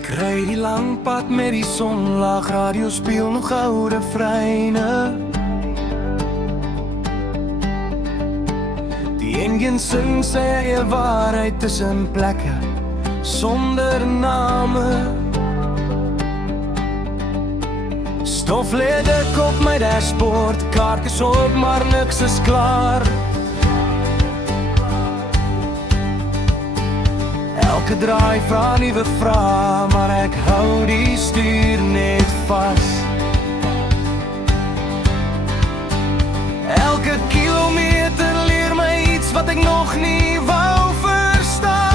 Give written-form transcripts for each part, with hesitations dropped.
Ek ry die lang pad met die sonlag, radio speel nog oude vreine. Die engine sing sy eie waarheid tussen plekke sonder name. Stof lê dik op my dashboard, kaart is op maar niks is klaar. Elke draai vra nuwe vrae, maar ek hou die stuur net vas. Elke kilometer leer my iets wat ek nog nie wou verstaan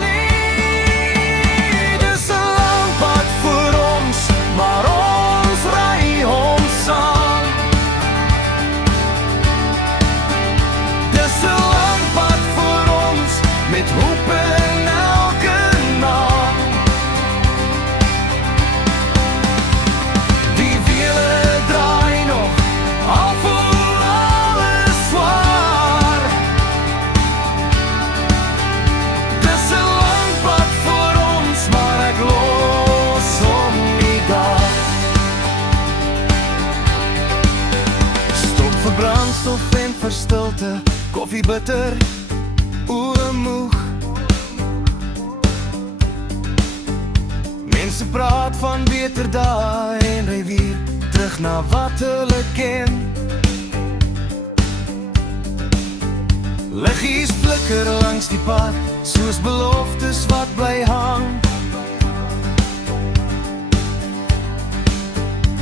nie. Dis 'n lang pad vir ons, maar ons ry hom saam. Dis 'n lang pad vir ons, met hoop in elke naam. Die wiele draai nog, al voel alles zwaar. Dis 'n lang pad vir ons, maar ek los hom nie daar. Stop vir brandstof en vir stilte, koffie bitter, oë moeg. Mense praat van beter dae en ry weer terug na wat hulle ken. Liggies flikker langs die pad, soos beloftes wat bly hang.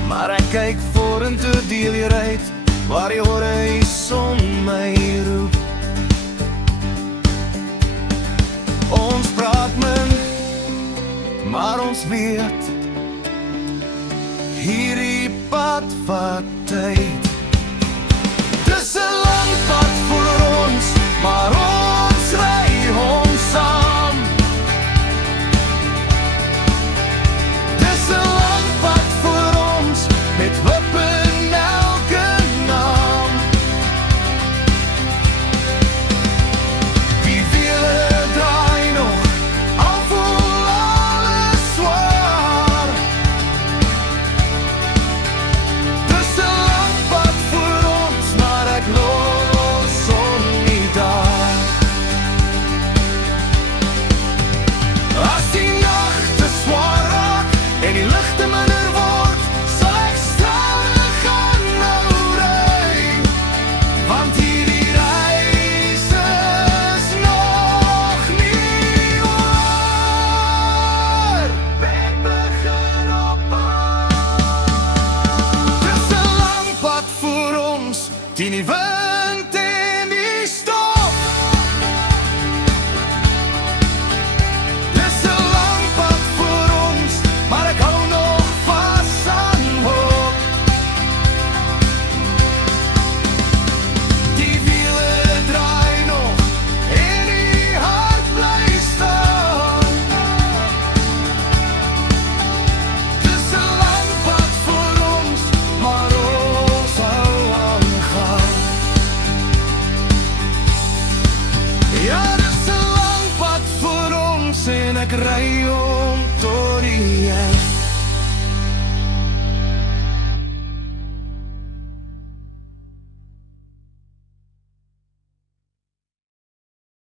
Maar ek kyk vorentoe deel hieruit, waar die horison my roep. Ons praat min, maar ons weet, hierdie pad vat tyd. Dis 'n lang pad vir ons, maar ons ry hom saam. Dis 'n lang pad vir ons, met hoop in elke naam. Die wiele draai nog, al voel alles zwaar. Dis 'n lang pad vir ons, maar ek los hom nie daar. As die nagte swaar raak en die ligte minder word, sal ek stadig gaan nou ry. Want hierdie reis is nog nie oor. Ek begin ophou. Dis 'n lang pad vir ons, die nuwe